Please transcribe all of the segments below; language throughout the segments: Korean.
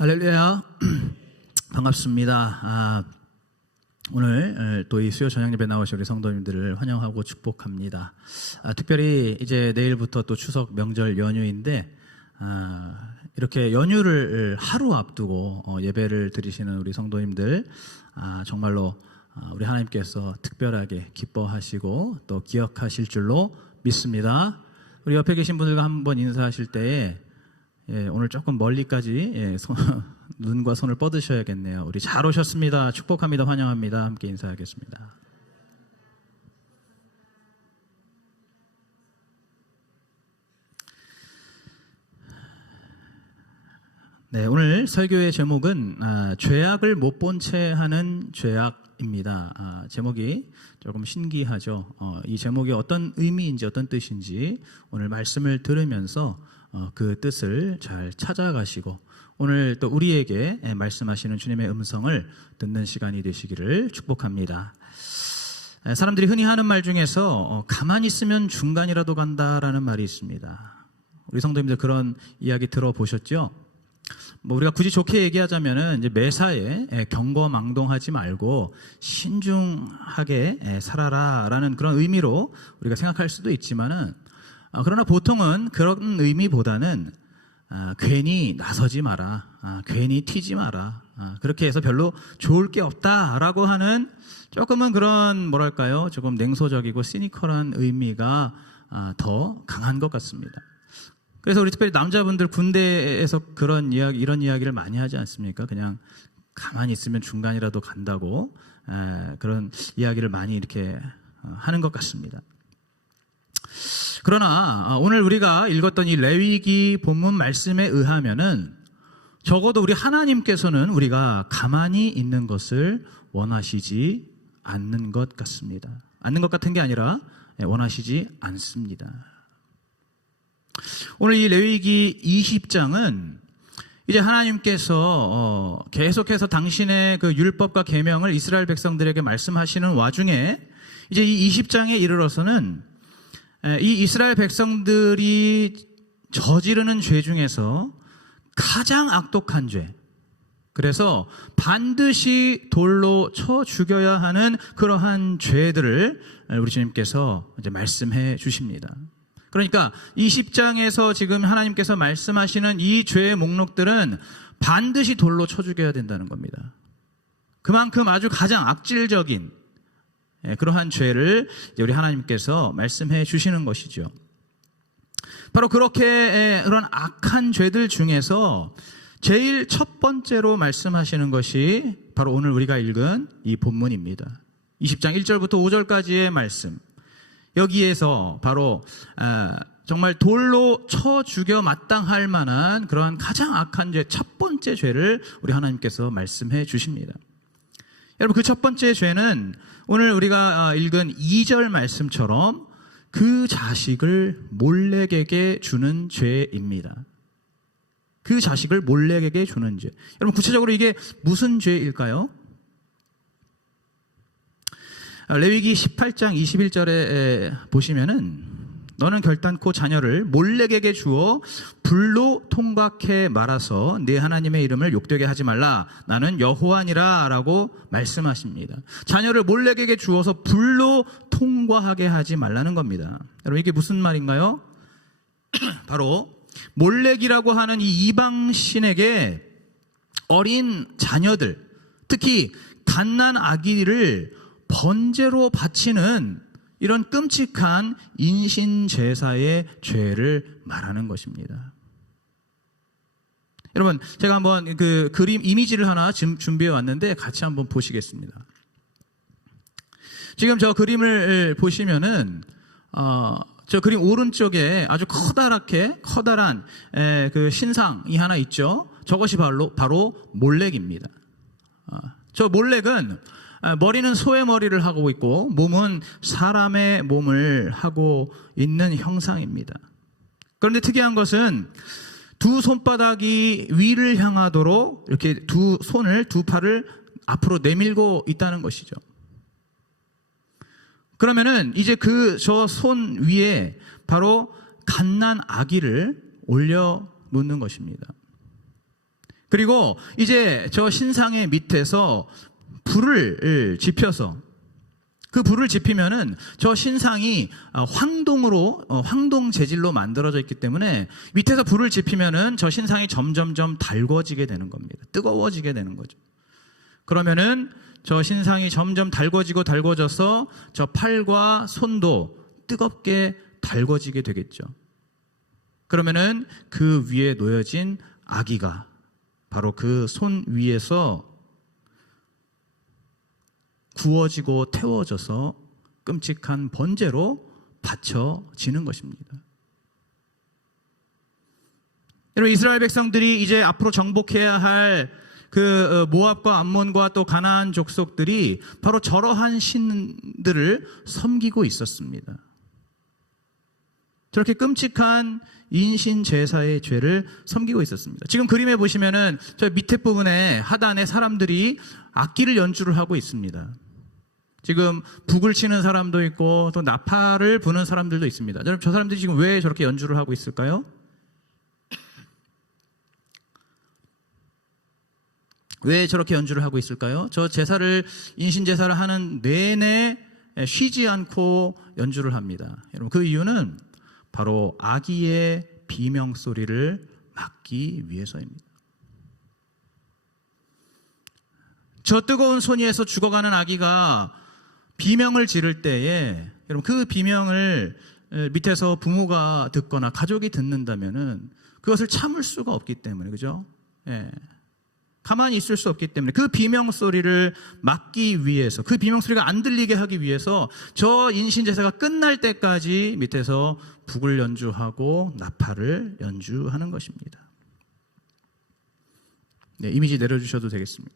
할렐루야. 반갑습니다. 오늘 또 이 수요 저녁 예배 나오신 우리 성도님들을 환영하고 축복합니다. 특별히 이제 내일부터 또 추석 명절 연휴인데 이렇게 연휴를 하루 앞두고 예배를 드리시는 우리 성도님들 정말로 우리 하나님께서 특별하게 기뻐하시고 또 기억하실 줄로 믿습니다. 우리 옆에 계신 분들과 한번 인사하실 때에 오늘 조금 멀리까지 눈과 손을 뻗으셔야겠네요. 우리 잘 오셨습니다. 축복합니다. 환영합니다. 함께 인사하겠습니다. 네, 오늘 설교의 제목은 죄악을 못 본 채 하는 죄악입니다. 제목이 조금 신기하죠. 이 제목이 어떤 의미인지 어떤 뜻인지 오늘 말씀을 들으면서 그 뜻을 잘 찾아가시고 오늘 또 우리에게 말씀하시는 주님의 음성을 듣는 시간이 되시기를 축복합니다. 사람들이 흔히 하는 말 중에서 가만히 있으면 중간이라도 간다라는 말이 있습니다. 우리 성도님들 그런 이야기 들어보셨죠? 우리가 굳이 좋게 얘기하자면은 이제 매사에 경거망동하지 말고 신중하게 살아라라는 그런 의미로 우리가 생각할 수도 있지만은 그러나 보통은 그런 의미보다는 괜히 나서지 마라, 괜히 튀지 마라, 그렇게 해서 별로 좋을 게 없다라고 하는 조금은 그런 뭐랄까요, 조금 냉소적이고 시니컬한 의미가 더 강한 것 같습니다. 그래서 우리 특별히 남자분들 군대에서 이런 이야기를 많이 하지 않습니까? 그냥 가만히 있으면 중간이라도 간다고 그런 이야기를 많이 이렇게 하는 것 같습니다. 그러나 오늘 우리가 읽었던 이 레위기 본문 말씀에 의하면은 적어도 우리 하나님께서는 우리가 가만히 있는 것을 원하시지 않는 것 같습니다. 않는 것 같은 게 아니라 원하시지 않습니다. 오늘 이 레위기 20장은 이제 하나님께서 계속해서 당신의 그 율법과 계명을 이스라엘 백성들에게 말씀하시는 와중에 이제 이 20장에 이르러서는 이 이스라엘 백성들이 저지르는 죄 중에서 가장 악독한 죄, 그래서 반드시 돌로 쳐 죽여야 하는 그러한 죄들을 우리 주님께서 이제 말씀해 주십니다. 그러니까 20장에서 지금 하나님께서 말씀하시는 이 죄의 목록들은 반드시 돌로 쳐 죽여야 된다는 겁니다. 그만큼 아주 가장 악질적인 그러한 죄를 우리 하나님께서 말씀해 주시는 것이죠. 바로 그렇게 그런 악한 죄들 중에서 제일 첫 번째로 말씀하시는 것이 바로 오늘 우리가 읽은 이 본문입니다. 20장 1절부터 5절까지의 말씀. 여기에서 바로 정말 돌로 쳐 죽여 마땅할 만한 그러한 가장 악한 죄, 첫 번째 죄를 우리 하나님께서 말씀해 주십니다. 여러분, 그 첫 번째 죄는 오늘 우리가 읽은 2절 말씀처럼 그 자식을 몰렉에게 주는 죄입니다. 그 자식을 몰렉에게 주는 죄. 여러분, 구체적으로 이게 무슨 죄일까요? 레위기 18장 21절에 보시면은 너는 결단코 자녀를 몰렉에게 주어 불로 통각해 말아서 네 하나님의 이름을 욕되게 하지 말라. 나는 여호와니라 라고 말씀하십니다. 자녀를 몰렉에게 주어서 불로 통과하게 하지 말라는 겁니다. 여러분, 이게 무슨 말인가요? 바로 몰렉이라고 하는 이 이방 신에게 어린 자녀들, 특히 갓난 아기를 번제로 바치는 이런 끔찍한 인신제사의 죄를 말하는 것입니다. 여러분, 제가 한번 그 그림 이미지를 하나 준비해 왔는데 같이 한번 보시겠습니다. 지금 저 그림을 보시면은 저 그림 오른쪽에 아주 커다란 그 신상이 하나 있죠. 저것이 바로 몰렉입니다. 저 몰렉은 머리는 소의 머리를 하고 있고 몸은 사람의 몸을 하고 있는 형상입니다. 그런데 특이한 것은 두 손바닥이 위를 향하도록 이렇게 두 팔을 앞으로 내밀고 있다는 것이죠. 그러면은 이제 저 손 위에 바로 갓난 아기를 올려 놓는 것입니다. 그리고 이제 저 신상의 밑에서 불을 지펴서 그 불을 지피면은 저 신상이 황동 재질로 만들어져 있기 때문에 밑에서 불을 지피면은 저 신상이 점점점 달궈지게 되는 겁니다. 뜨거워지게 되는 거죠. 그러면은 저 신상이 점점 달궈져서 저 팔과 손도 뜨겁게 달궈지게 되겠죠. 그러면은 그 위에 놓여진 아기가 바로 그 손 위에서 구워지고 태워져서 끔찍한 번제로 바쳐지는 것입니다. 여러분, 이스라엘 백성들이 이제 앞으로 정복해야 할 그 모압과 암몬과 또 가나안 족속들이 바로 저러한 신들을 섬기고 있었습니다. 저렇게 끔찍한 인신 제사의 죄를 섬기고 있었습니다. 지금 그림에 보시면은 저 밑에 부분에 하단에 사람들이 악기를 연주를 하고 있습니다. 지금 북을 치는 사람도 있고 또 나팔을 부는 사람들도 있습니다. 여러분, 저 사람들이 지금 왜 저렇게 연주를 하고 있을까요? 왜 저렇게 연주를 하고 있을까요? 저 제사를, 인신 제사를 하는 내내 쉬지 않고 연주를 합니다. 여러분, 그 이유는 바로 아기의 비명 소리를 막기 위해서입니다. 저 뜨거운 손위에서 죽어가는 아기가 비명을 지를 때에, 여러분, 그 비명을 밑에서 부모가 듣거나 가족이 듣는다면은 그것을 참을 수가 없기 때문에, 그죠? 예. 가만히 있을 수 없기 때문에 그 비명 소리를 막기 위해서, 그 비명 소리가 안 들리게 하기 위해서 저 인신 제사가 끝날 때까지 밑에서 북을 연주하고 나팔을 연주하는 것입니다. 네, 이미지 내려주셔도 되겠습니다.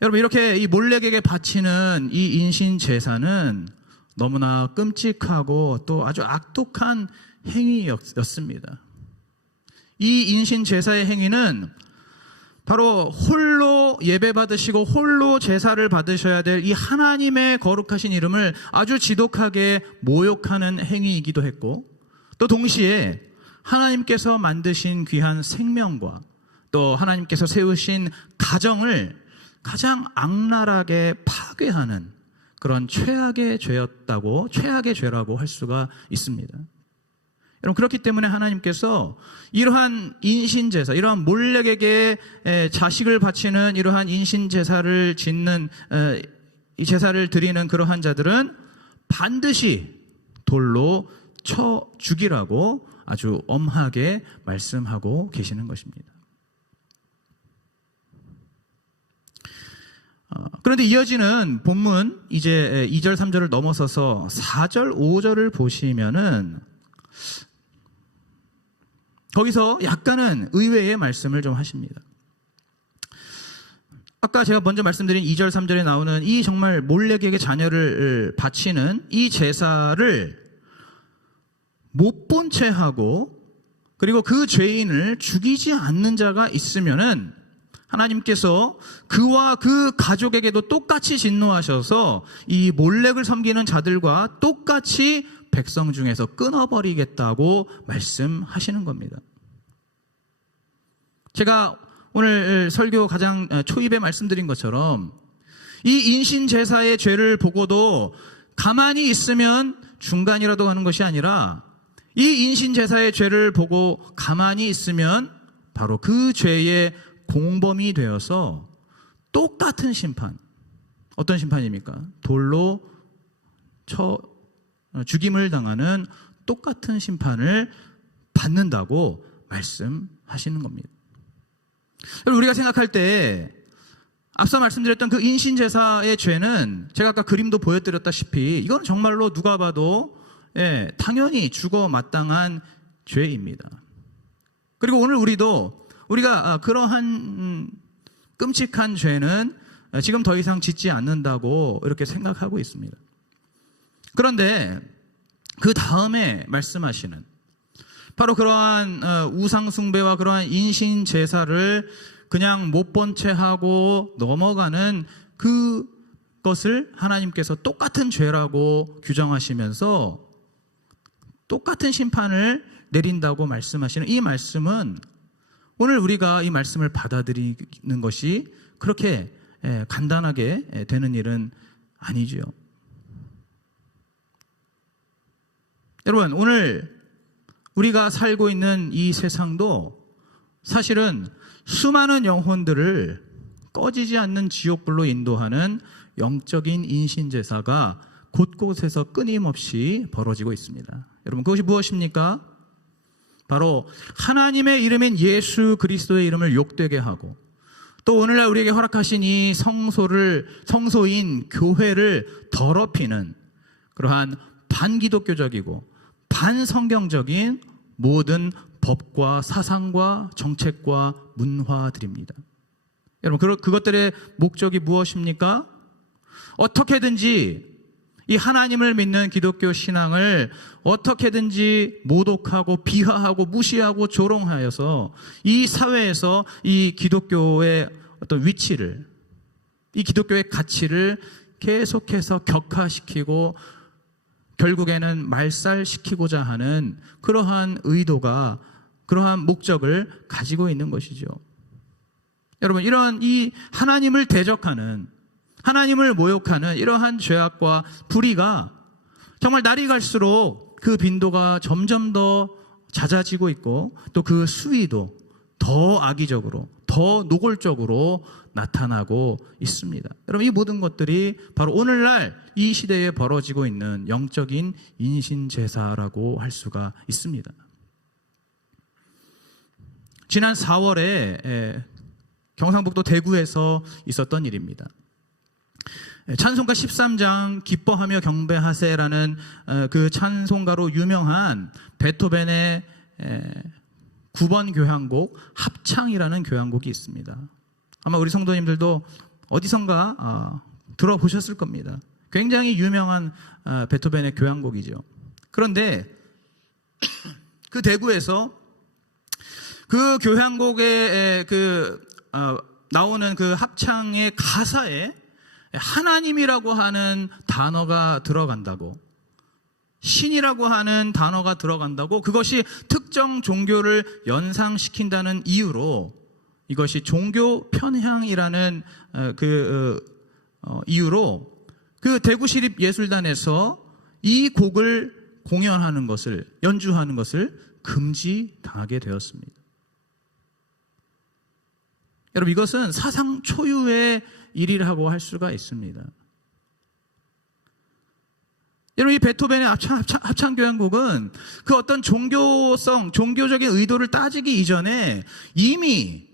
여러분, 이렇게 이 몰렉에게 바치는 이 인신 제사는 너무나 끔찍하고 또 아주 악독한 행위였습니다. 이 인신 제사의 행위는 바로 홀로 예배 받으시고 홀로 제사를 받으셔야 될 이 하나님의 거룩하신 이름을 아주 지독하게 모욕하는 행위이기도 했고, 또 동시에 하나님께서 만드신 귀한 생명과 또 하나님께서 세우신 가정을 가장 악랄하게 파괴하는 그런 최악의 죄라고 할 수가 있습니다. 여러분, 그렇기 때문에 하나님께서 이러한 인신제사, 이러한 몰렉에게 자식을 바치는 이러한 인신제사를 짓는, 이 제사를 드리는 그러한 자들은 반드시 돌로 쳐 죽이라고 아주 엄하게 말씀하고 계시는 것입니다. 그런데 이어지는 본문 이제 2절 3절을 넘어서서 4절 5절을 보시면은 거기서 약간은 의외의 말씀을 좀 하십니다. 아까 제가 먼저 말씀드린 2절 3절에 나오는 이 정말 몰렉에게 자녀를 바치는 이 제사를 못 본 채 하고, 그리고 그 죄인을 죽이지 않는 자가 있으면은 하나님께서 그와 그 가족에게도 똑같이 진노하셔서 이 몰렉을 섬기는 자들과 똑같이 백성 중에서 끊어버리겠다고 말씀하시는 겁니다. 제가 오늘 설교 가장 초입에 말씀드린 것처럼 이 인신제사의 죄를 보고도 가만히 있으면 중간이라도 하는 것이 아니라, 이 인신제사의 죄를 보고 가만히 있으면 바로 그 죄의 공범이 되어서 똑같은 심판, 어떤 심판입니까? 돌로 죽임을 당하는 똑같은 심판을 받는다고 말씀하시는 겁니다. 우리가 생각할 때 앞서 말씀드렸던 그 인신제사의 죄는 제가 아까 그림도 보여드렸다시피 이건 정말로 누가 봐도 당연히 죽어 마땅한 죄입니다. 그리고 오늘 우리가 그러한 끔찍한 죄는 지금 더 이상 짓지 않는다고 이렇게 생각하고 있습니다. 그런데 그 다음에 말씀하시는 바로 그러한 우상숭배와 그러한 인신제사를 그냥 못 본 채 하고 넘어가는 그것을 하나님께서 똑같은 죄라고 규정하시면서 똑같은 심판을 내린다고 말씀하시는 이 말씀은 오늘 우리가 이 말씀을 받아들이는 것이 그렇게 간단하게 되는 일은 아니지요. 여러분, 오늘 우리가 살고 있는 이 세상도 사실은 수많은 영혼들을 꺼지지 않는 지옥불로 인도하는 영적인 인신제사가 곳곳에서 끊임없이 벌어지고 있습니다. 여러분, 그것이 무엇입니까? 바로 하나님의 이름인 예수 그리스도의 이름을 욕되게 하고, 또 오늘날 우리에게 허락하신 이 성소인 교회를 더럽히는 그러한 반기독교적이고 반성경적인 모든 법과 사상과 정책과 문화들입니다. 여러분, 그것들의 목적이 무엇입니까? 어떻게든지 이 하나님을 믿는 기독교 신앙을 어떻게든지 모독하고 비하하고 무시하고 조롱하여서 이 사회에서 이 기독교의 어떤 위치를, 이 기독교의 가치를 계속해서 격하시키고 결국에는 말살시키고자 하는 그러한 의도가, 그러한 목적을 가지고 있는 것이죠. 여러분, 이런 이 하나님을 대적하는, 하나님을 모욕하는 이러한 죄악과 불의가 정말 날이 갈수록 그 빈도가 점점 더 잦아지고 있고, 또 그 수위도 더 악의적으로, 더 노골적으로 나타나고 있습니다. 여러분, 이 모든 것들이 바로 오늘날 이 시대에 벌어지고 있는 영적인 인신제사라고 할 수가 있습니다. 지난 4월에 경상북도 대구에서 있었던 일입니다. 찬송가 13장 기뻐하며 경배하세라는 그 찬송가로 유명한 베토벤의 9번 교향곡 합창이라는 교향곡이 있습니다. 아마 우리 성도님들도 어디선가 들어보셨을 겁니다. 굉장히 유명한 베토벤의 교향곡이죠. 그런데 그 대구에서 그 교향곡에 나오는 그 합창의 가사에 하나님이라고 하는 단어가 들어간다고, 신이라고 하는 단어가 들어간다고, 그것이 특정 종교를 연상시킨다는 이유로, 이것이 종교 편향이라는 이유로 그 대구시립예술단에서 이 곡을 공연하는 것을, 연주하는 것을 금지당하게 되었습니다. 여러분, 이것은 사상 초유의 일이라고 할 수가 있습니다. 여러분, 이 베토벤의 합창교향곡은 그 어떤 종교적인 의도를 따지기 이전에 이미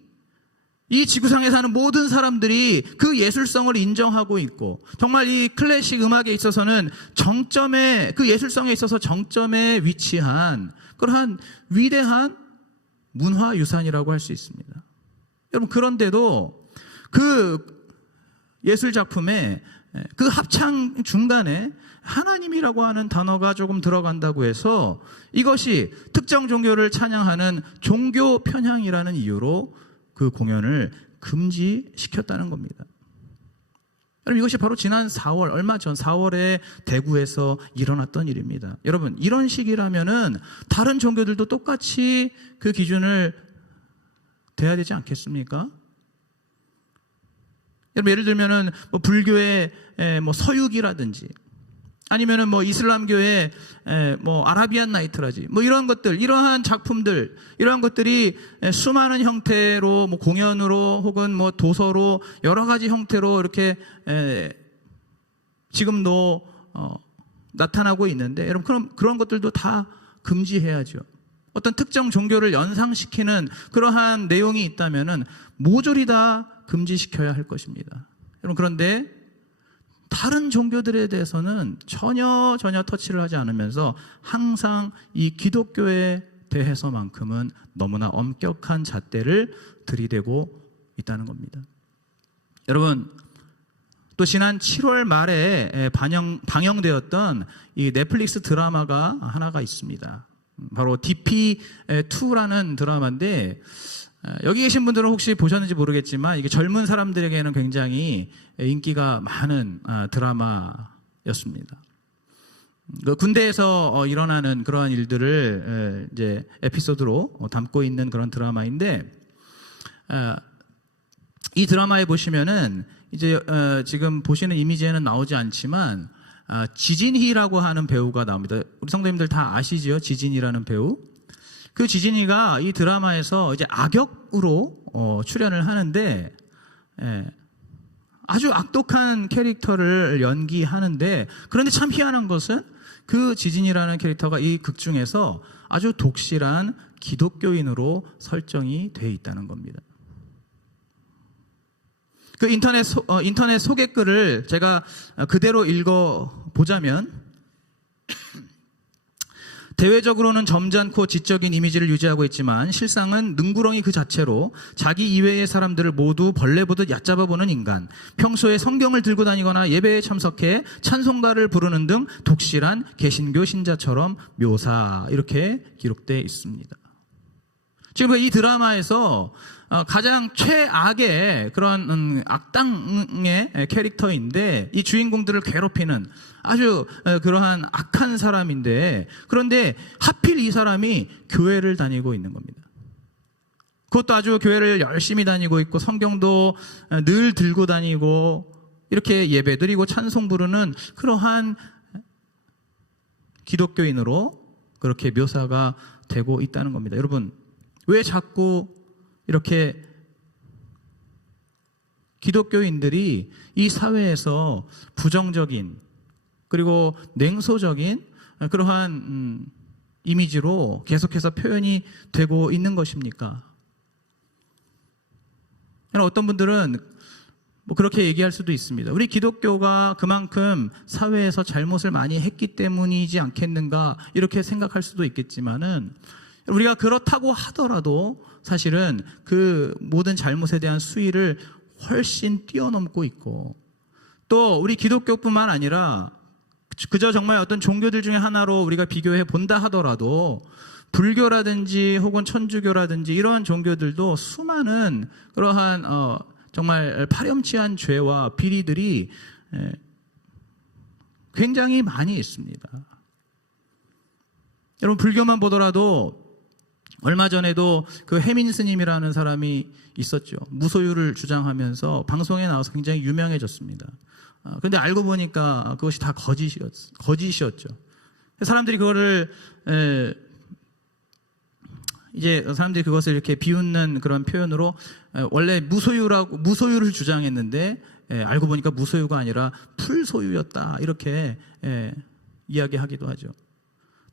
이 지구상에 사는 모든 사람들이 그 예술성을 인정하고 있고, 정말 이 클래식 음악에 있어서는 그 예술성에 있어서 정점에 위치한 그러한 위대한 문화유산이라고 할 수 있습니다. 여러분, 그런데도 그 예술작품에 그 합창 중간에 하나님이라고 하는 단어가 조금 들어간다고 해서 이것이 특정 종교를 찬양하는 종교 편향이라는 이유로 그 공연을 금지시켰다는 겁니다. 여러분, 이것이 바로 지난 4월, 얼마 전 4월에 대구에서 일어났던 일입니다. 여러분, 이런 식이라면은 다른 종교들도 똑같이 그 기준을 돼야 되지 않겠습니까? 여러분, 예를 들면은 불교의 서유기라든지, 아니면은 이슬람교의 아라비안 나이트라지, 이러한 것들, 이러한 작품들, 이러한 것들이 수많은 형태로 공연으로 혹은 도서로 여러 가지 형태로 이렇게 지금도 나타나고 있는데, 여러분, 그런 것들도 다 금지해야죠. 어떤 특정 종교를 연상시키는 그러한 내용이 있다면은 모조리 다 금지시켜야 할 것입니다. 여러분, 그런데 다른 종교들에 대해서는 전혀 터치를 하지 않으면서 항상 이 기독교에 대해서만큼은 너무나 엄격한 잣대를 들이대고 있다는 겁니다. 여러분, 또 지난 7월 말에 방영되었던 이 넷플릭스 드라마가 하나가 있습니다. 바로 DP2라는 드라마인데, 여기 계신 분들은 혹시 보셨는지 모르겠지만 이게 젊은 사람들에게는 굉장히 인기가 많은 드라마였습니다. 그 군대에서 일어나는 그러한 일들을 이제 에피소드로 담고 있는 그런 드라마인데, 이 드라마에 보시면은 이제 지금 보시는 이미지에는 나오지 않지만 지진희라고 하는 배우가 나옵니다. 우리 성도님들 다 아시죠? 지진희라는 배우. 그 지진이가 이 드라마에서 이제 악역으로 출연을 하는데 아주 악독한 캐릭터를 연기하는데, 그런데 참 희한한 것은 그 지진이라는 캐릭터가 이 극 중에서 아주 독실한 기독교인으로 설정이 되어 있다는 겁니다. 그 인터넷 소개글을 제가 그대로 읽어보자면, 대외적으로는 점잖고 지적인 이미지를 유지하고 있지만 실상은 능구렁이 그 자체로 자기 이외의 사람들을 모두 벌레 보듯 얕잡아 보는 인간, 평소에 성경을 들고 다니거나 예배에 참석해 찬송가를 부르는 등 독실한 개신교 신자처럼 묘사, 이렇게 기록되어 있습니다. 지금 이 드라마에서 가장 최악의 그런 악당의 캐릭터인데, 이 주인공들을 괴롭히는 아주 그러한 악한 사람인데, 그런데 하필 이 사람이 교회를 다니고 있는 겁니다. 그것도 아주 교회를 열심히 다니고 있고 성경도 늘 들고 다니고 이렇게 예배드리고 찬송 부르는 그러한 기독교인으로 그렇게 묘사가 되고 있다는 겁니다. 여러분, 왜 자꾸 이렇게 기독교인들이 이 사회에서 부정적인 그리고 냉소적인 그러한 이미지로 계속해서 표현이 되고 있는 것입니까? 어떤 분들은 뭐 그렇게 얘기할 수도 있습니다. 우리 기독교가 그만큼 사회에서 잘못을 많이 했기 때문이지 않겠는가, 이렇게 생각할 수도 있겠지만은, 우리가 그렇다고 하더라도 사실은 그 모든 잘못에 대한 수위를 훨씬 뛰어넘고 있고, 또 우리 기독교뿐만 아니라 그저 정말 어떤 종교들 중에 하나로 우리가 비교해 본다 하더라도 불교라든지 혹은 천주교라든지 이러한 종교들도 수많은 그러한 정말 파렴치한 죄와 비리들이 굉장히 많이 있습니다. 여러분, 불교만 보더라도 얼마 전에도 그 해민 스님이라는 사람이 있었죠. 무소유를 주장하면서 방송에 나와서 굉장히 유명해졌습니다. 그런데 알고 보니까 그것이 다 거짓이었죠. 사람들이 그거를 이제 사람들이 그것을 이렇게 비웃는 그런 표현으로 원래 무소유를 주장했는데 알고 보니까 무소유가 아니라 풀소유였다, 이렇게 이야기하기도 하죠.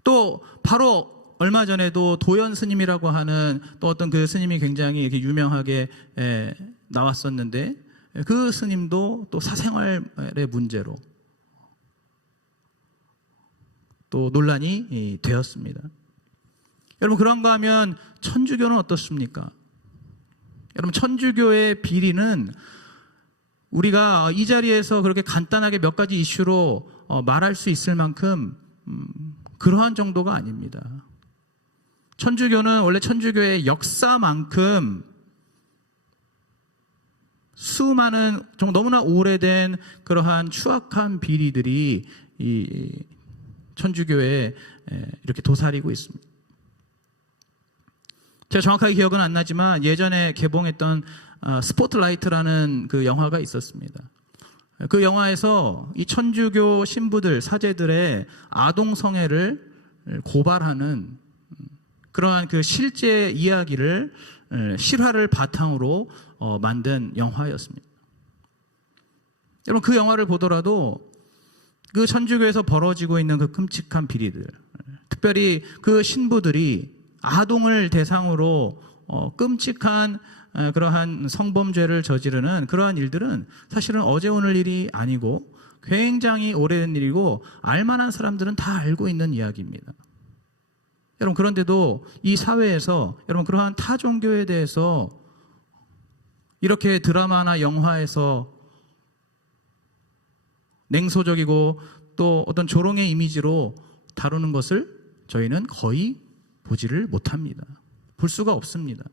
또 바로 얼마 전에도 도연 스님이라고 하는 또 어떤 그 스님이 굉장히 이렇게 유명하게 나왔었는데, 그 스님도 또 사생활의 문제로 또 논란이 되었습니다. 여러분, 그런가 하면 천주교는 어떻습니까? 여러분, 천주교의 비리는 우리가 이 자리에서 그렇게 간단하게 몇 가지 이슈로 말할 수 있을 만큼 그러한 정도가 아닙니다. 천주교는 원래 천주교의 역사만큼 수많은 너무나 오래된 그러한 추악한 비리들이 이 천주교에 이렇게 도사리고 있습니다. 제가 정확하게 기억은 안 나지만 예전에 개봉했던 스포트라이트라는 그 영화가 있었습니다. 그 영화에서 이 천주교 신부들, 사제들의 아동 성애를 고발하는 그러한 그 실제 이야기를, 실화를 바탕으로 만든 영화였습니다. 여러분, 그 영화를 보더라도 그 천주교에서 벌어지고 있는 그 끔찍한 비리들, 특별히 그 신부들이 아동을 대상으로 끔찍한 그러한 성범죄를 저지르는 그러한 일들은 사실은 어제 오늘 일이 아니고 굉장히 오래된 일이고 알만한 사람들은 다 알고 있는 이야기입니다. 여러분, 그런데도 이 사회에서 여러분 그러한 타 종교에 대해서 이렇게 드라마나 영화에서 냉소적이고 또 어떤 조롱의 이미지로 다루는 것을 저희는 거의 보지를 못합니다. 볼 수가 없습니다.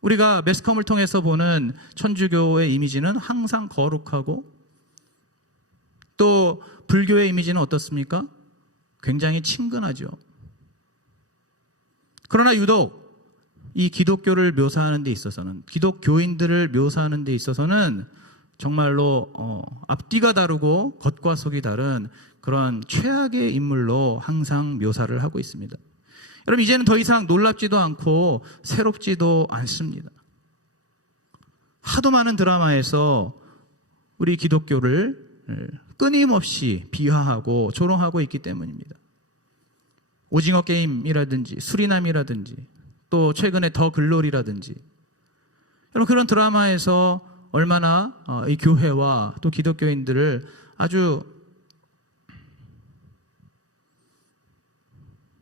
우리가 매스컴을 통해서 보는 천주교의 이미지는 항상 거룩하고, 또 불교의 이미지는 어떻습니까? 굉장히 친근하죠. 그러나 유독 이 기독교를 묘사하는 데 있어서는, 기독교인들을 묘사하는 데 있어서는 정말로 앞뒤가 다르고 겉과 속이 다른 그런 최악의 인물로 항상 묘사를 하고 있습니다. 여러분, 이제는 더 이상 놀랍지도 않고 새롭지도 않습니다. 하도 많은 드라마에서 우리 기독교를 끊임없이 비하하고 조롱하고 있기 때문입니다. 오징어 게임이라든지 수리남이라든지 또 최근에 더 글로리라든지, 여러분, 그런 드라마에서 얼마나 이 교회와 또 기독교인들을 아주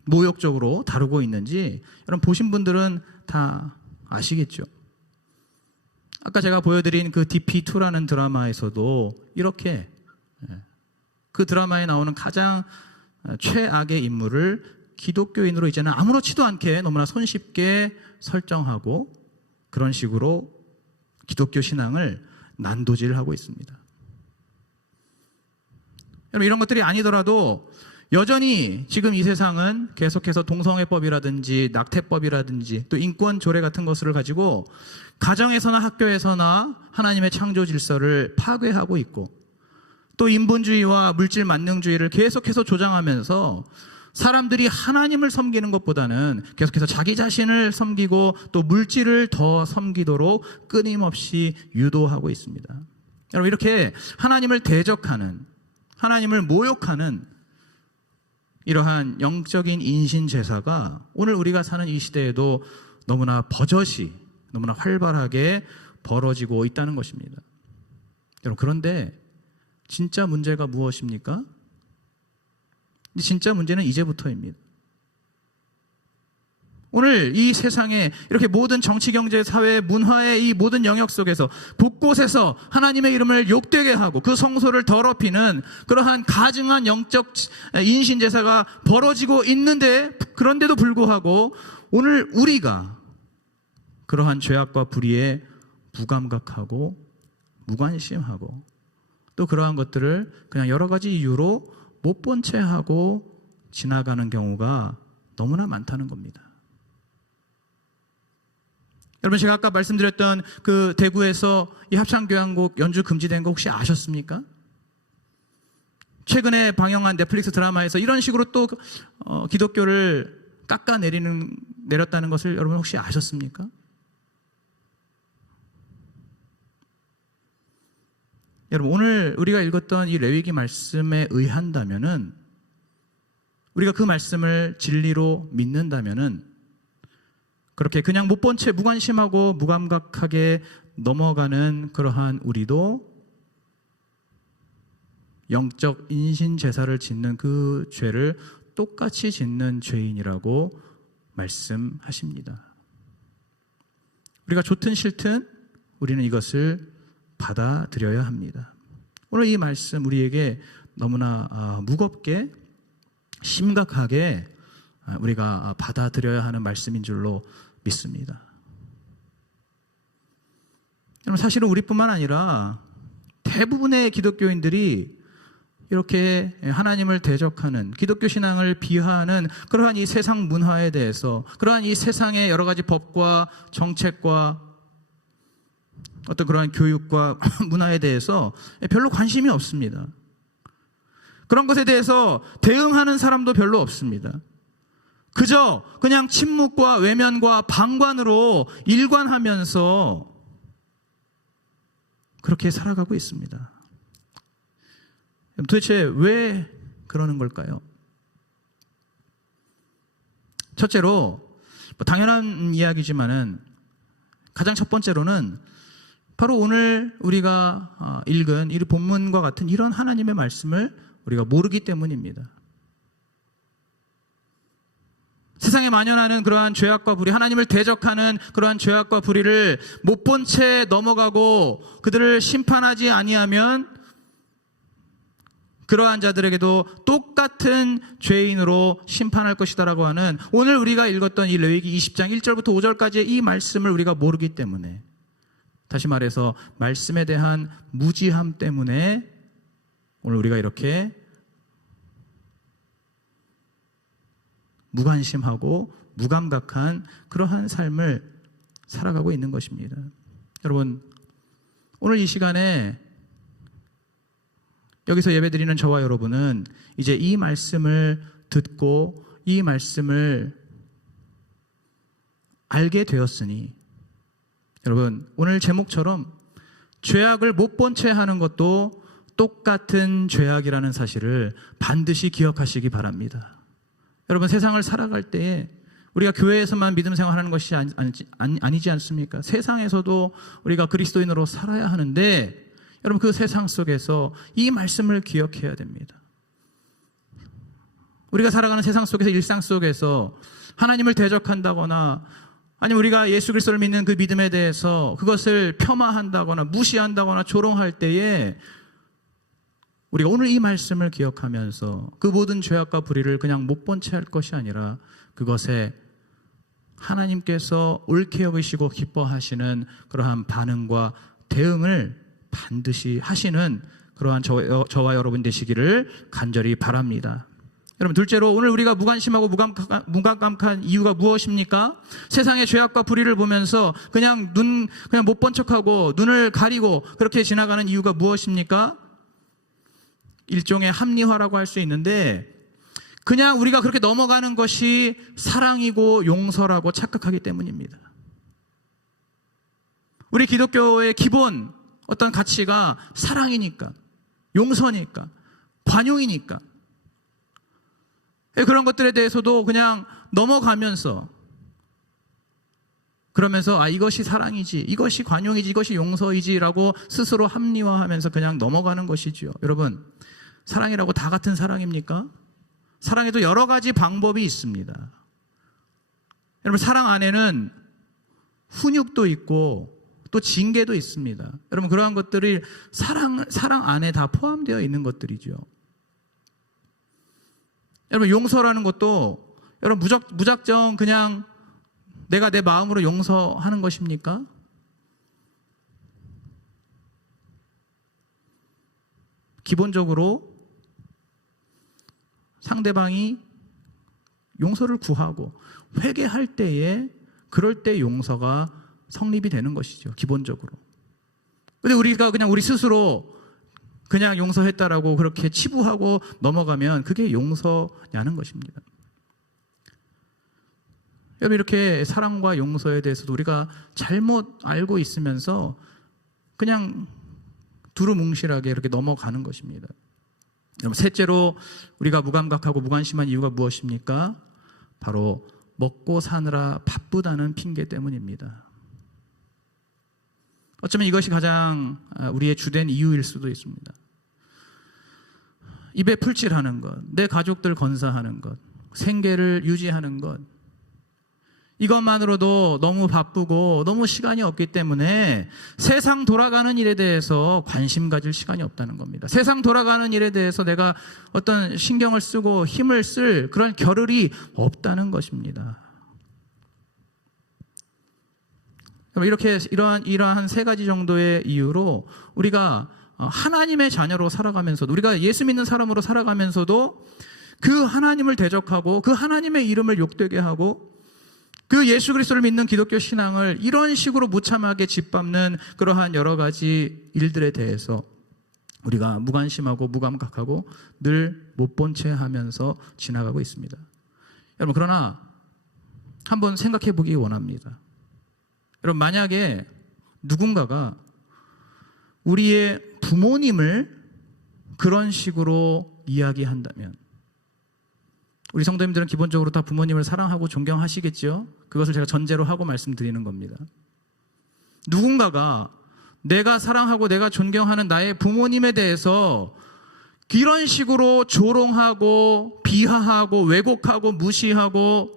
모욕적으로 다루고 있는지 여러분 보신 분들은 다 아시겠죠. 아까 제가 보여드린 그 DP2라는 드라마에서도 이렇게 그 드라마에 나오는 가장 최악의 인물을 기독교인으로 이제는 아무렇지도 않게 너무나 손쉽게 설정하고 그런 식으로 기독교 신앙을 난도질하고 있습니다. 여러분, 이런 것들이 아니더라도 여전히 지금 이 세상은 계속해서 동성애법이라든지 낙태법이라든지 또 인권 조례 같은 것을 가지고 가정에서나 학교에서나 하나님의 창조 질서를 파괴하고 있고, 또 인본주의와 물질 만능주의를 계속해서 조장하면서 사람들이 하나님을 섬기는 것보다는 계속해서 자기 자신을 섬기고 또 물질을 더 섬기도록 끊임없이 유도하고 있습니다. 여러분, 이렇게 하나님을 대적하는, 하나님을 모욕하는 이러한 영적인 인신 제사가 오늘 우리가 사는 이 시대에도 너무나 버젓이, 너무나 활발하게 벌어지고 있다는 것입니다. 여러분, 그런데 진짜 문제가 무엇입니까? 진짜 문제는 이제부터입니다. 오늘 이 세상에 이렇게 모든 정치, 경제, 사회, 문화의 이 모든 영역 속에서 곳곳에서 하나님의 이름을 욕되게 하고 그 성소를 더럽히는 그러한 가증한 영적 인신 제사가 벌어지고 있는데, 그런데도 불구하고 오늘 우리가 그러한 죄악과 불의에 무감각하고 무관심하고 또 그러한 것들을 그냥 여러 가지 이유로 못 본 채 하고 지나가는 경우가 너무나 많다는 겁니다. 여러분, 제가 아까 말씀드렸던 그 대구에서 이 합창교향곡 연주 금지된 거 혹시 아셨습니까? 최근에 방영한 넷플릭스 드라마에서 이런 식으로 또 기독교를 내렸다는 것을 여러분 혹시 아셨습니까? 여러분, 오늘 우리가 읽었던 이 레위기 말씀에 의한다면은, 우리가 그 말씀을 진리로 믿는다면은, 그렇게 그냥 못 본 채 무관심하고 무감각하게 넘어가는 그러한 우리도 영적 인신 제사를 짓는 그 죄를 똑같이 짓는 죄인이라고 말씀하십니다. 우리가 좋든 싫든 우리는 이것을 받아들여야 합니다. 오늘 이 말씀 우리에게 너무나 무겁게 심각하게 우리가 받아들여야 하는 말씀인 줄로 믿습니다. 여러분, 사실은 우리뿐만 아니라 대부분의 기독교인들이 이렇게 하나님을 대적하는, 기독교 신앙을 비하하는 그러한 이 세상 문화에 대해서, 그러한 이 세상의 여러 가지 법과 정책과 어떤 그러한 교육과 문화에 대해서 별로 관심이 없습니다. 그런 것에 대해서 대응하는 사람도 별로 없습니다. 그저 그냥 침묵과 외면과 방관으로 일관하면서 그렇게 살아가고 있습니다. 도대체 왜 그러는 걸까요? 첫째로, 당연한 이야기지만은 가장 첫 번째로는 바로 오늘 우리가 읽은 이 본문과 같은 이런 하나님의 말씀을 우리가 모르기 때문입니다. 세상에 만연하는 그러한 죄악과 불의, 하나님을 대적하는 그러한 죄악과 불의를 못 본 채 넘어가고 그들을 심판하지 아니하면 그러한 자들에게도 똑같은 죄인으로 심판할 것이다라고 하는 오늘 우리가 읽었던 이 레위기 20장 1절부터 5절까지의 이 말씀을 우리가 모르기 때문에, 다시 말해서 말씀에 대한 무지함 때문에 오늘 우리가 이렇게 무관심하고 무감각한 그러한 삶을 살아가고 있는 것입니다. 여러분, 오늘 이 시간에 여기서 예배드리는 저와 여러분은 이제 이 말씀을 듣고 이 말씀을 알게 되었으니, 여러분, 오늘 제목처럼 죄악을 못 본 채 하는 것도 똑같은 죄악이라는 사실을 반드시 기억하시기 바랍니다. 여러분, 세상을 살아갈 때에 우리가 교회에서만 믿음 생활하는 것이 아니지 않습니까? 세상에서도 우리가 그리스도인으로 살아야 하는데, 여러분, 그 세상 속에서 이 말씀을 기억해야 됩니다. 우리가 살아가는 세상 속에서, 일상 속에서 하나님을 대적한다거나, 아니면 우리가 예수 그리스도를 믿는 그 믿음에 대해서 그것을 폄하한다거나 무시한다거나 조롱할 때에 우리가 오늘 이 말씀을 기억하면서 그 모든 죄악과 불의를 그냥 못 본 채 할 것이 아니라 그것에 하나님께서 옳게 여기시고 기뻐하시는 그러한 반응과 대응을 반드시 하시는 그러한 저와 여러분 되시기를 간절히 바랍니다. 여러분, 둘째로 오늘 우리가 무관심하고 무감각한 이유가 무엇입니까? 세상의 죄악과 불의를 보면서 그냥 못 본 척하고 눈을 가리고 그렇게 지나가는 이유가 무엇입니까? 일종의 합리화라고 할 수 있는데, 그냥 우리가 그렇게 넘어가는 것이 사랑이고 용서라고 착각하기 때문입니다. 우리 기독교의 기본 어떤 가치가 사랑이니까, 용서니까, 관용이니까, 그런 것들에 대해서도 그냥 넘어가면서, 그러면서 이것이 사랑이지, 이것이 관용이지, 이것이 용서이지라고 스스로 합리화하면서 그냥 넘어가는 것이지요. 여러분, 사랑이라고 다 같은 사랑입니까? 사랑에도 여러 가지 방법이 있습니다. 여러분, 사랑 안에는 훈육도 있고 또 징계도 있습니다. 여러분, 그러한 것들이 사랑 안에 다 포함되어 있는 것들이죠. 여러분, 용서라는 것도 여러분 무작정 그냥 내가 내 마음으로 용서하는 것입니까? 기본적으로 상대방이 용서를 구하고 회개할 때에, 그럴 때 용서가 성립이 되는 것이죠, 기본적으로. 근데 우리가 그냥 우리 스스로 그냥 용서했다라고 그렇게 치부하고 넘어가면 그게 용서냐는 것입니다. 여러분, 이렇게 사랑과 용서에 대해서도 우리가 잘못 알고 있으면서 그냥 두루뭉실하게 이렇게 넘어가는 것입니다. 여러분, 셋째로 우리가 무감각하고 무관심한 이유가 무엇입니까? 바로 먹고 사느라 바쁘다는 핑계 때문입니다. 어쩌면 이것이 가장 우리의 주된 이유일 수도 있습니다. 입에 풀칠하는 것, 내 가족들 건사하는 것, 생계를 유지하는 것, 이것만으로도 너무 바쁘고 너무 시간이 없기 때문에 세상 돌아가는 일에 대해서 관심 가질 시간이 없다는 겁니다. 세상 돌아가는 일에 대해서 내가 어떤 신경을 쓰고 힘을 쓸 그런 겨를이 없다는 것입니다. 이렇게 이러한 세 가지 정도의 이유로 우리가 하나님의 자녀로 살아가면서도, 우리가 예수 믿는 사람으로 살아가면서도 그 하나님을 대적하고 그 하나님의 이름을 욕되게 하고 그 예수 그리스도를 믿는 기독교 신앙을 이런 식으로 무참하게 짓밟는 그러한 여러 가지 일들에 대해서 우리가 무관심하고 무감각하고 늘 못 본 채 하면서 지나가고 있습니다. 여러분, 그러나 한번 생각해 보기 원합니다. 여러분, 만약에 누군가가 우리의 부모님을 그런 식으로 이야기한다면, 우리 성도님들은 기본적으로 다 부모님을 사랑하고 존경하시겠죠? 그것을 제가 전제로 하고 말씀드리는 겁니다. 누군가가 내가 사랑하고 내가 존경하는 나의 부모님에 대해서 이런 식으로 조롱하고 비하하고 왜곡하고 무시하고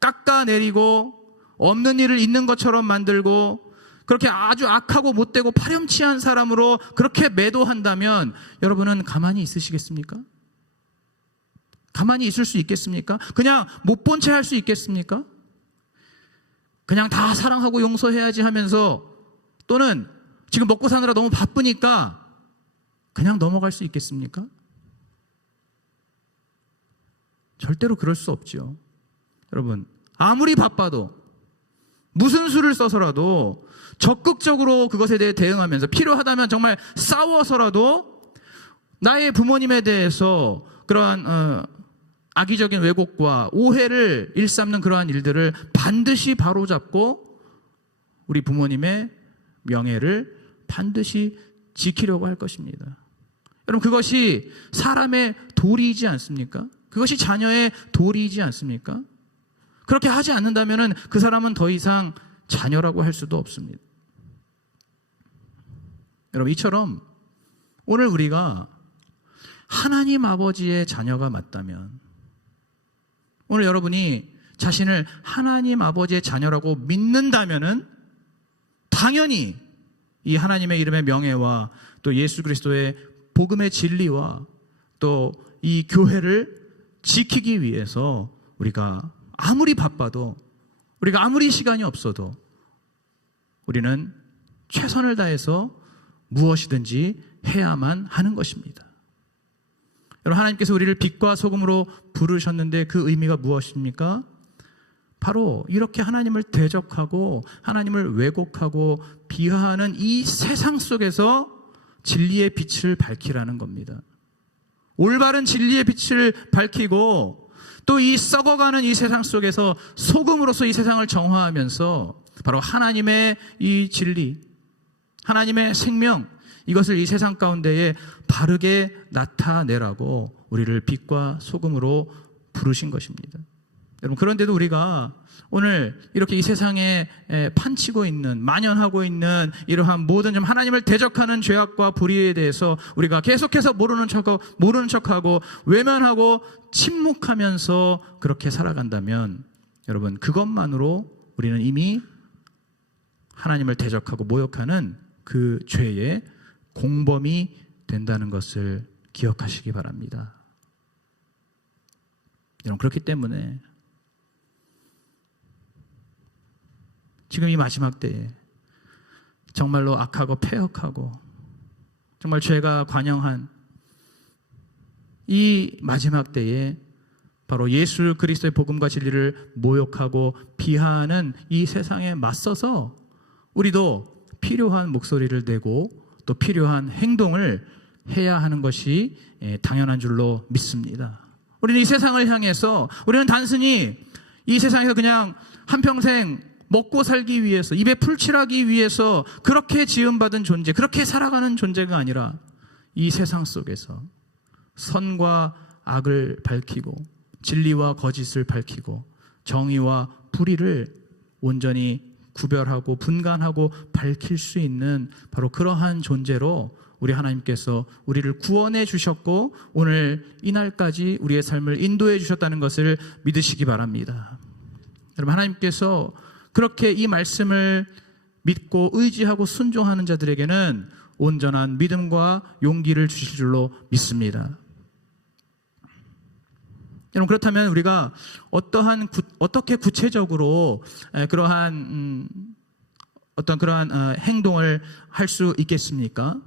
깎아내리고 없는 일을 있는 것처럼 만들고 그렇게 아주 악하고 못되고 파렴치한 사람으로 그렇게 매도한다면 여러분은 가만히 있으시겠습니까? 가만히 있을 수 있겠습니까? 그냥 못 본 채 할 수 있겠습니까? 그냥 다 사랑하고 용서해야지 하면서, 또는 지금 먹고 사느라 너무 바쁘니까 그냥 넘어갈 수 있겠습니까? 절대로 그럴 수 없죠. 여러분, 아무리 바빠도 무슨 수를 써서라도 적극적으로 그것에 대해 대응하면서 필요하다면 정말 싸워서라도 나의 부모님에 대해서 그러한 악의적인 왜곡과 오해를 일삼는 그러한 일들을 반드시 바로잡고 우리 부모님의 명예를 반드시 지키려고 할 것입니다. 여러분, 그것이 사람의 도리이지 않습니까? 그것이 자녀의 도리이지 않습니까? 그렇게 하지 않는다면 그 사람은 더 이상 자녀라고 할 수도 없습니다. 여러분, 이처럼 오늘 우리가 하나님 아버지의 자녀가 맞다면, 오늘 여러분이 자신을 하나님 아버지의 자녀라고 믿는다면은 당연히 이 하나님의 이름의 명예와 또 예수 그리스도의 복음의 진리와 또 이 교회를 지키기 위해서 우리가 아무리 바빠도, 우리가 아무리 시간이 없어도 우리는 최선을 다해서 무엇이든지 해야만 하는 것입니다. 여러분, 하나님께서 우리를 빛과 소금으로 부르셨는데 그 의미가 무엇입니까? 바로 이렇게 하나님을 대적하고 하나님을 왜곡하고 비하하는 이 세상 속에서 진리의 빛을 밝히라는 겁니다. 올바른 진리의 빛을 밝히고 또 이 썩어가는 이 세상 속에서 소금으로서 이 세상을 정화하면서 바로 하나님의 이 진리, 하나님의 생명, 이것을 이 세상 가운데에 바르게 나타내라고 우리를 빛과 소금으로 부르신 것입니다. 여러분, 그런데도 우리가 오늘 이렇게 이 세상에 판치고 있는, 만연하고 있는 이러한 모든 좀 하나님을 대적하는 죄악과 불의에 대해서 우리가 계속해서 모르는 척하고 외면하고 침묵하면서 그렇게 살아간다면 여러분, 그것만으로 우리는 이미 하나님을 대적하고 모욕하는 그 죄의 공범이 된다는 것을 기억하시기 바랍니다. 여러분, 그렇기 때문에 지금 이 마지막 때에 정말로 악하고 패역하고 정말 죄가 관영한 이 마지막 때에 바로 예수 그리스도의 복음과 진리를 모욕하고 비하하는 이 세상에 맞서서 우리도 필요한 목소리를 내고 또 필요한 행동을 해야 하는 것이 당연한 줄로 믿습니다. 우리는 이 세상을 향해서, 우리는 단순히 이 세상에서 그냥 한평생 먹고 살기 위해서, 입에 풀칠하기 위해서 그렇게 지음받은 존재, 그렇게 살아가는 존재가 아니라 이 세상 속에서 선과 악을 밝히고 진리와 거짓을 밝히고 정의와 불의를 온전히 구별하고 분간하고 밝힐 수 있는 바로 그러한 존재로 우리 하나님께서 우리를 구원해 주셨고 오늘 이날까지 우리의 삶을 인도해 주셨다는 것을 믿으시기 바랍니다. 여러분, 하나님께서 그렇게 이 말씀을 믿고 의지하고 순종하는 자들에게는 온전한 믿음과 용기를 주실 줄로 믿습니다. 여러분, 그렇다면 우리가 어떻게 구체적으로 그러한 어떤 그러한 행동을 할 수 있겠습니까?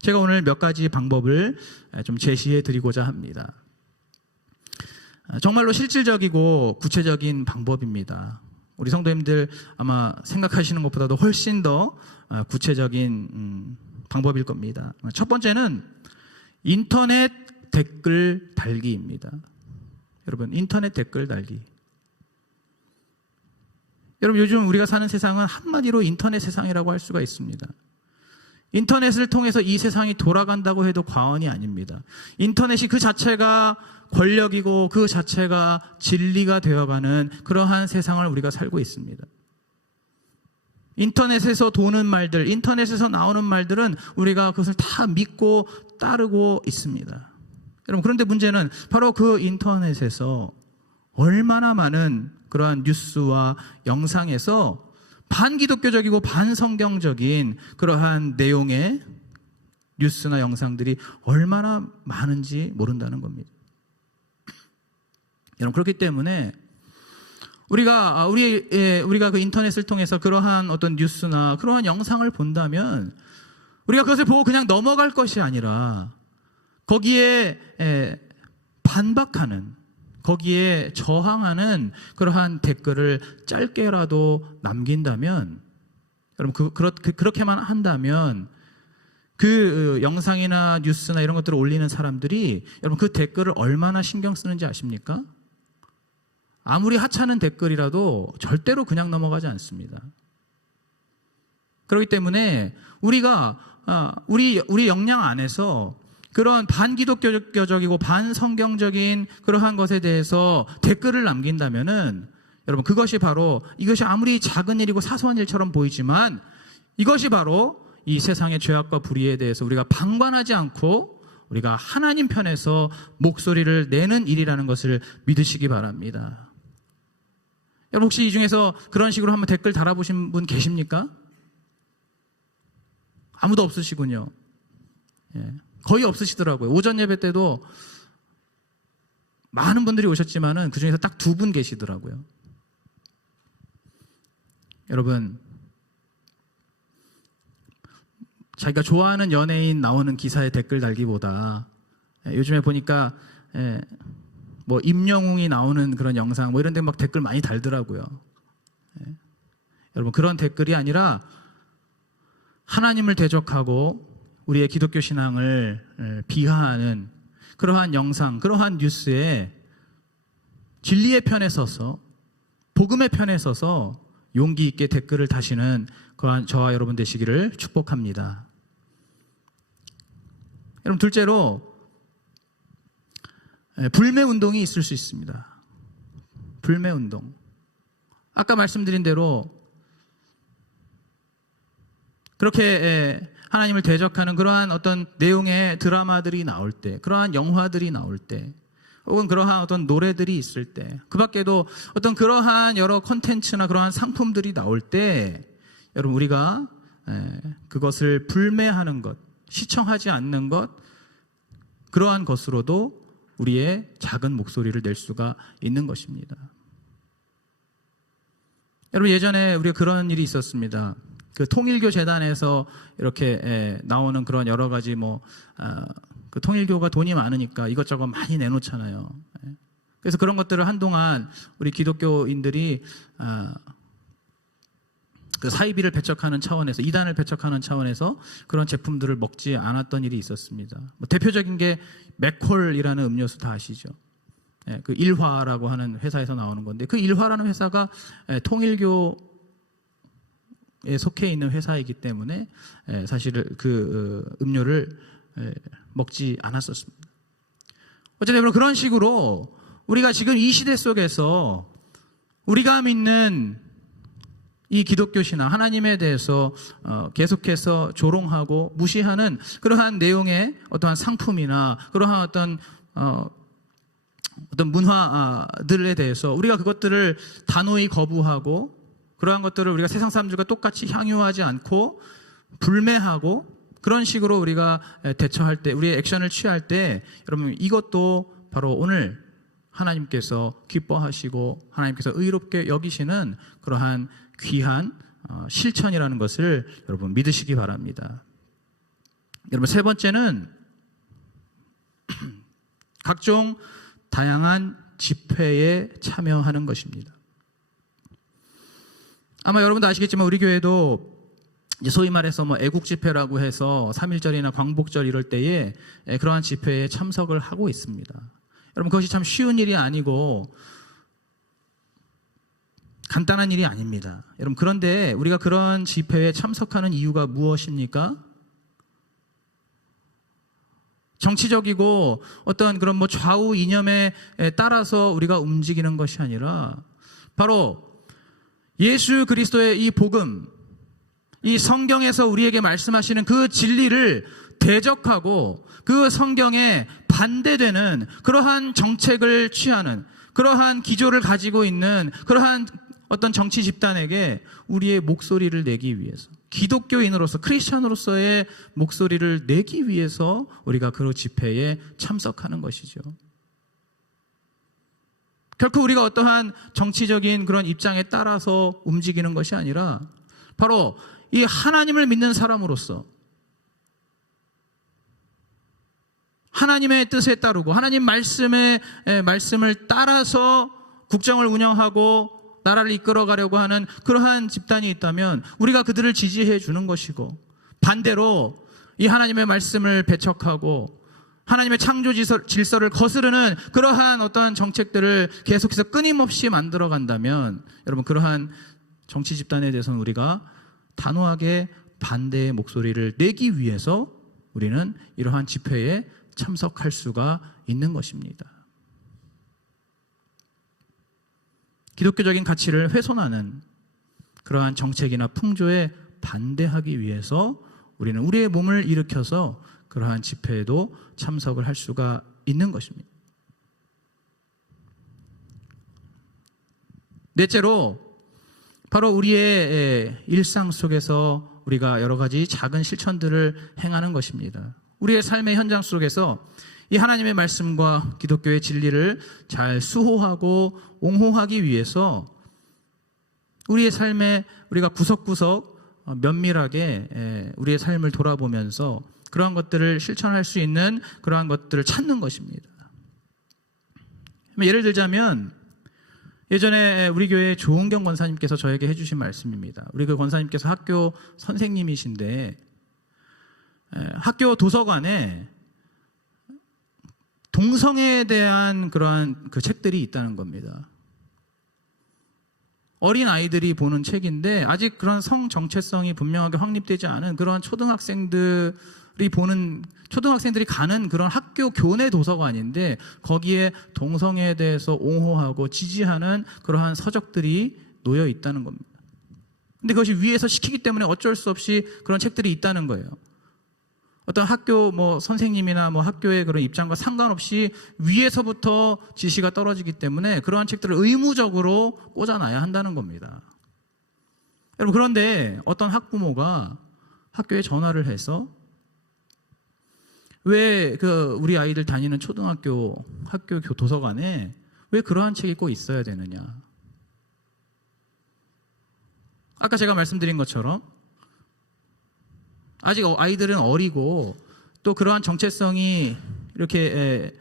제가 오늘 몇 가지 방법을 좀 제시해 드리고자 합니다. 정말로 실질적이고 구체적인 방법입니다. 우리 성도님들 아마 생각하시는 것보다도 훨씬 더 구체적인 방법일 겁니다. 첫 번째는 인터넷 댓글 달기입니다. 여러분, 인터넷 댓글 달기. 여러분, 요즘 우리가 사는 세상은 한마디로 인터넷 세상이라고 할 수가 있습니다. 인터넷을 통해서 이 세상이 돌아간다고 해도 과언이 아닙니다. 인터넷이 그 자체가 권력이고 그 자체가 진리가 되어가는 그러한 세상을 우리가 살고 있습니다. 인터넷에서 도는 말들, 인터넷에서 나오는 말들은 우리가 그것을 다 믿고 따르고 있습니다. 여러분, 그런데 문제는 바로 그 인터넷에서 얼마나 많은 그러한 뉴스와 영상에서 반기독교적이고 반성경적인 그러한 내용의 뉴스나 영상들이 얼마나 많은지 모른다는 겁니다. 여러분, 그렇기 때문에 우리가 그 인터넷을 통해서 그러한 어떤 뉴스나 그러한 영상을 본다면 우리가 그것을 보고 그냥 넘어갈 것이 아니라 거기에 반박하는, 거기에 저항하는 그러한 댓글을 짧게라도 남긴다면, 여러분 그렇게만 한다면 그 영상이나 뉴스나 이런 것들을 올리는 사람들이 여러분 그 댓글을 얼마나 신경 쓰는지 아십니까? 아무리 하찮은 댓글이라도 절대로 그냥 넘어가지 않습니다. 그렇기 때문에 우리가 우리 역량 안에서 그런 반기독교적이고 반성경적인 그러한 것에 대해서 댓글을 남긴다면은 여러분 그것이 바로, 이것이 아무리 작은 일이고 사소한 일처럼 보이지만 이것이 바로 이 세상의 죄악과 불의에 대해서 우리가 방관하지 않고 우리가 하나님 편에서 목소리를 내는 일이라는 것을 믿으시기 바랍니다. 여러분 혹시 이 중에서 그런 식으로 한번 댓글 달아보신 분 계십니까? 아무도 없으시군요. 예, 거의 없으시더라고요. 오전 예배 때도 많은 분들이 오셨지만은 그 중에서 딱 2분 계시더라고요. 여러분, 자기가 좋아하는 연예인 나오는 기사에 댓글 달기보다 요즘에 보니까 뭐 임영웅이 나오는 그런 영상 뭐 이런 데 막 댓글 많이 달더라고요. 여러분 그런 댓글이 아니라 하나님을 대적하고 우리의 기독교 신앙을 비하하는 그러한 영상, 그러한 뉴스에 진리의 편에 서서, 복음의 편에 서서 용기 있게 댓글을 다시는 그러한 저와 여러분 되시기를 축복합니다. 여러분 둘째로 불매 운동이 있을 수 있습니다. 불매 운동. 아까 말씀드린 대로 그렇게 하나님을 대적하는 그러한 어떤 내용의 드라마들이 나올 때, 그러한 영화들이 나올 때, 혹은 그러한 어떤 노래들이 있을 때, 그 밖에도 어떤 그러한 여러 콘텐츠나 그러한 상품들이 나올 때, 여러분 우리가 그것을 불매하는 것, 시청하지 않는 것, 그러한 것으로도 우리의 작은 목소리를 낼 수가 있는 것입니다. 여러분 예전에 우리가 그런 일이 있었습니다. 그 통일교 재단에서 이렇게 나오는 그런 여러 가지 그 통일교가 돈이 많으니까 이것저것 많이 내놓잖아요. 그래서 그런 것들을 한동안 우리 기독교인들이 그 사이비를 배척하는 차원에서, 이단을 배척하는 차원에서 그런 제품들을 먹지 않았던 일이 있었습니다. 대표적인 게 맥콜이라는 음료수 다 아시죠? 그 일화라고 하는 회사에서 나오는 건데, 그 일화라는 회사가 통일교에 속해 있는 회사이기 때문에 사실 그 음료를 먹지 않았었습니다. 어쨌든 그런 식으로 우리가 지금 이 시대 속에서 우리가 믿는 이 기독교 신앙, 하나님에 대해서 계속해서 조롱하고 무시하는 그러한 내용의 어떠한 상품이나 그러한 어떤 문화들에 대해서 우리가 그것들을 단호히 거부하고, 그러한 것들을 우리가 세상 사람들과 똑같이 향유하지 않고 불매하고, 그런 식으로 우리가 대처할 때, 우리의 액션을 취할 때, 여러분 이것도 바로 오늘 하나님께서 기뻐하시고 하나님께서 의롭게 여기시는 그러한 귀한 실천이라는 것을 여러분 믿으시기 바랍니다. 여러분 세 번째는 각종 다양한 집회에 참여하는 것입니다. 아마 여러분도 아시겠지만 우리 교회도 소위 말해서 애국 집회라고 해서 3.1절이나 광복절 이럴 때에 그러한 집회에 참석을 하고 있습니다. 여러분 그것이 참 쉬운 일이 아니고 간단한 일이 아닙니다. 여러분 그런데 우리가 그런 집회에 참석하는 이유가 무엇입니까? 정치적이고 어떤 그런 좌우 이념에 따라서 우리가 움직이는 것이 아니라 바로 예수 그리스도의 이 복음, 이 성경에서 우리에게 말씀하시는 그 진리를 대적하고 그 성경에 반대되는 그러한 정책을 취하는, 그러한 기조를 가지고 있는 그러한 어떤 정치 집단에게 우리의 목소리를 내기 위해서, 기독교인으로서, 크리스찬으로서의 목소리를 내기 위해서 우리가 그 집회에 참석하는 것이죠. 결코 우리가 어떠한 정치적인 그런 입장에 따라서 움직이는 것이 아니라 바로 이 하나님을 믿는 사람으로서, 하나님의 뜻에 따르고 하나님 말씀을 따라서 국정을 운영하고 나라를 이끌어가려고 하는 그러한 집단이 있다면 우리가 그들을 지지해 주는 것이고, 반대로 이 하나님의 말씀을 배척하고 하나님의 창조 질서를 거스르는 그러한 어떠한 정책들을 계속해서 끊임없이 만들어 간다면, 여러분, 그러한 정치 집단에 대해서는 우리가 단호하게 반대의 목소리를 내기 위해서 우리는 이러한 집회에 참석할 수가 있는 것입니다. 기독교적인 가치를 훼손하는 그러한 정책이나 풍조에 반대하기 위해서 우리는 우리의 몸을 일으켜서 그러한 집회에도 참석을 할 수가 있는 것입니다. 넷째로, 바로 우리의 일상 속에서 우리가 여러 가지 작은 실천들을 행하는 것입니다. 우리의 삶의 현장 속에서 이 하나님의 말씀과 기독교의 진리를 잘 수호하고 옹호하기 위해서 우리의 삶에 우리가 구석구석 면밀하게 우리의 삶을 돌아보면서 그러한 것들을 실천할 수 있는 그러한 것들을 찾는 것입니다. 예를 들자면, 예전에 우리 교회 조은경 권사님께서 저에게 해주신 말씀입니다. 우리 그 권사님께서 학교 선생님이신데 학교 도서관에 동성애에 대한 그러한 그 책들이 있다는 겁니다. 어린 아이들이 보는 책인데 아직 그런 성 정체성이 분명하게 확립되지 않은 그런 초등학생들이 가는 그런 학교 교내 도서관인데, 거기에 동성애에 대해서 옹호하고 지지하는 그러한 서적들이 놓여 있다는 겁니다. 근데 그것이 위에서 시키기 때문에 어쩔 수 없이 그런 책들이 있다는 거예요. 어떤 학교 선생님이나 학교의 그런 입장과 상관없이 위에서부터 지시가 떨어지기 때문에 그러한 책들을 의무적으로 꽂아놔야 한다는 겁니다. 여러분, 그런데 어떤 학부모가 학교에 전화를 해서 왜 우리 아이들 다니는 초등학교 학교 도서관에 왜 그러한 책이 꼭 있어야 되느냐? 아까 제가 말씀드린 것처럼 아직 아이들은 어리고 또 그러한 정체성이 이렇게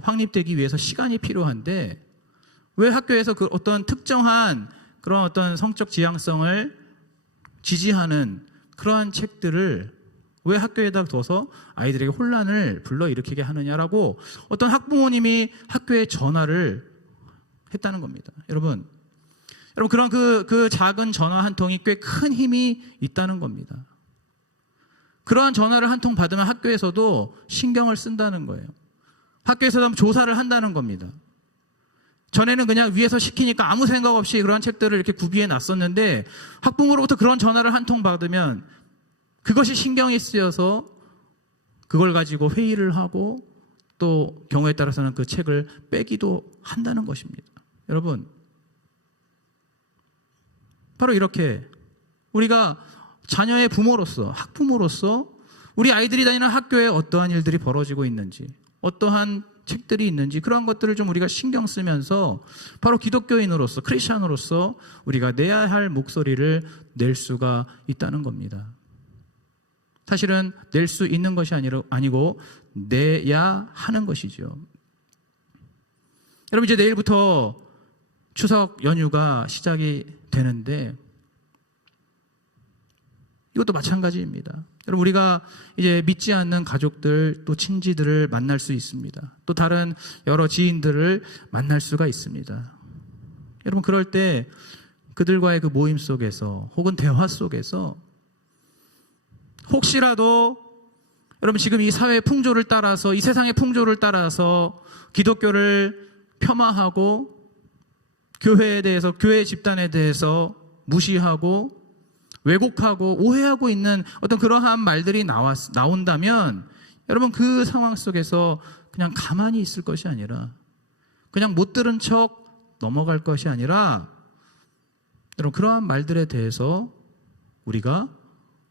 확립되기 위해서 시간이 필요한데, 왜 학교에서 그 어떤 특정한 그런 어떤 성적 지향성을 지지하는 그러한 책들을 왜 학교에다 둬서 아이들에게 혼란을 불러일으키게 하느냐라고 어떤 학부모님이 학교에 전화를 했다는 겁니다. 여러분, 그런 그 작은 전화 한 통이 꽤 큰 힘이 있다는 겁니다. 그러한 전화를 한 통 받으면 학교에서도 신경을 쓴다는 거예요. 학교에서도 조사를 한다는 겁니다. 전에는 그냥 위에서 시키니까 아무 생각 없이 그러한 책들을 이렇게 구비해 놨었는데, 학부모로부터 그런 전화를 한 통 받으면 그것이 신경이 쓰여서 그걸 가지고 회의를 하고 또 경우에 따라서는 그 책을 빼기도 한다는 것입니다. 여러분, 바로 이렇게 우리가 자녀의 부모로서, 학부모로서 우리 아이들이 다니는 학교에 어떠한 일들이 벌어지고 있는지, 어떠한 책들이 있는지, 그러한 것들을 좀 우리가 신경 쓰면서 바로 기독교인으로서, 크리스찬으로서 우리가 내야 할 목소리를 낼 수가 있다는 겁니다. 사실은 낼 수 있는 것이 아니고 내야 하는 것이죠. 여러분, 이제 내일부터 추석 연휴가 시작이 되는데 이것도 마찬가지입니다. 여러분, 우리가 이제 믿지 않는 가족들, 또 친지들을 만날 수 있습니다. 또 다른 여러 지인들을 만날 수가 있습니다. 여러분, 그럴 때 그들과의 그 모임 속에서 혹은 대화 속에서 혹시라도 여러분, 지금 이 사회의 풍조를 따라서, 이 세상의 풍조를 따라서 기독교를 폄하하고 교회에 대해서, 교회 집단에 대해서 무시하고 왜곡하고 오해하고 있는 어떤 그러한 말들이 나온다면, 여러분, 그 상황 속에서 그냥 가만히 있을 것이 아니라, 그냥 못 들은 척 넘어갈 것이 아니라, 여러분, 그러한 말들에 대해서 우리가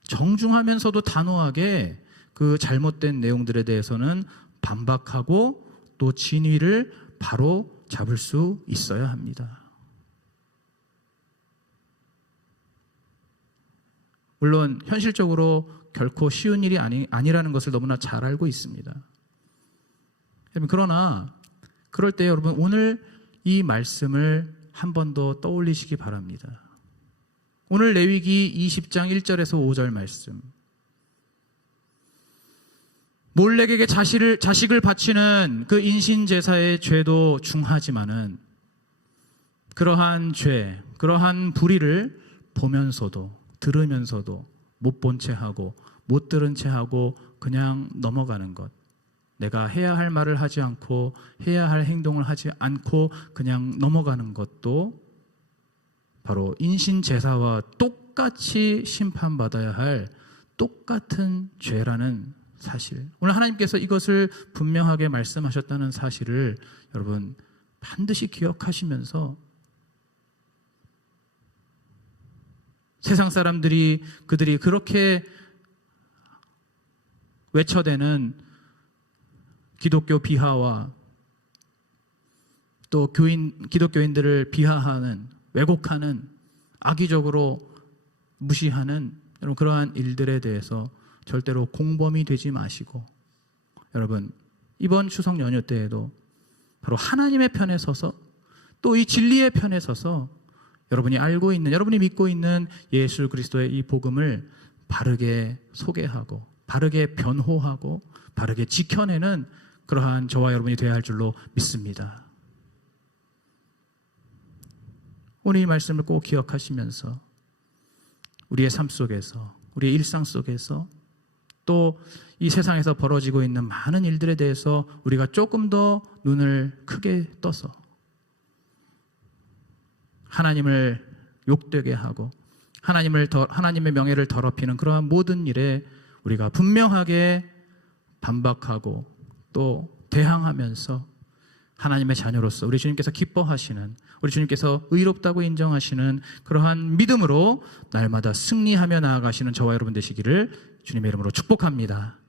정중하면서도 단호하게 그 잘못된 내용들에 대해서는 반박하고 또 진위를 바로 잡을 수 있어야 합니다. 물론 현실적으로 결코 쉬운 일이 아니라는 것을 너무나 잘 알고 있습니다. 그러나 그럴 때 여러분 오늘 이 말씀을 한 번 더 떠올리시기 바랍니다. 오늘 레위기 20장 1절에서 5절 말씀. 몰렉에게 자식을 바치는 그 인신제사의 죄도 중하지만은 그러한 죄, 그러한 불의를 보면서도 들으면서도 못 본 채 하고 못 들은 채 하고 그냥 넘어가는 것. 내가 해야 할 말을 하지 않고 해야 할 행동을 하지 않고 그냥 넘어가는 것도 바로 인신제사와 똑같이 심판받아야 할 똑같은 죄라는 사실. 오늘 하나님께서 이것을 분명하게 말씀하셨다는 사실을 여러분 반드시 기억하시면서 세상 사람들이 그들이 그렇게 외쳐대는 기독교 비하와 또 기독교인들을 비하하는 왜곡하는 악의적으로 무시하는 여러분 그러한 일들에 대해서 절대로 공범이 되지 마시고 여러분 이번 추석 연휴 때에도 바로 하나님의 편에 서서 또 이 진리의 편에 서서 여러분이 알고 있는 여러분이 믿고 있는 예수 그리스도의 이 복음을 바르게 소개하고 바르게 변호하고 바르게 지켜내는 그러한 저와 여러분이 되어야 할 줄로 믿습니다. 오늘 이 말씀을 꼭 기억하시면서 우리의 삶 속에서 우리의 일상 속에서 또 이 세상에서 벌어지고 있는 많은 일들에 대해서 우리가 조금 더 눈을 크게 떠서 하나님을 욕되게 하고 하나님의 명예를 더럽히는 그러한 모든 일에 우리가 분명하게 반박하고 또 대항하면서 하나님의 자녀로서 우리 주님께서 기뻐하시는 우리 주님께서 의롭다고 인정하시는 그러한 믿음으로 날마다 승리하며 나아가시는 저와 여러분 되시기를 주님의 이름으로 축복합니다.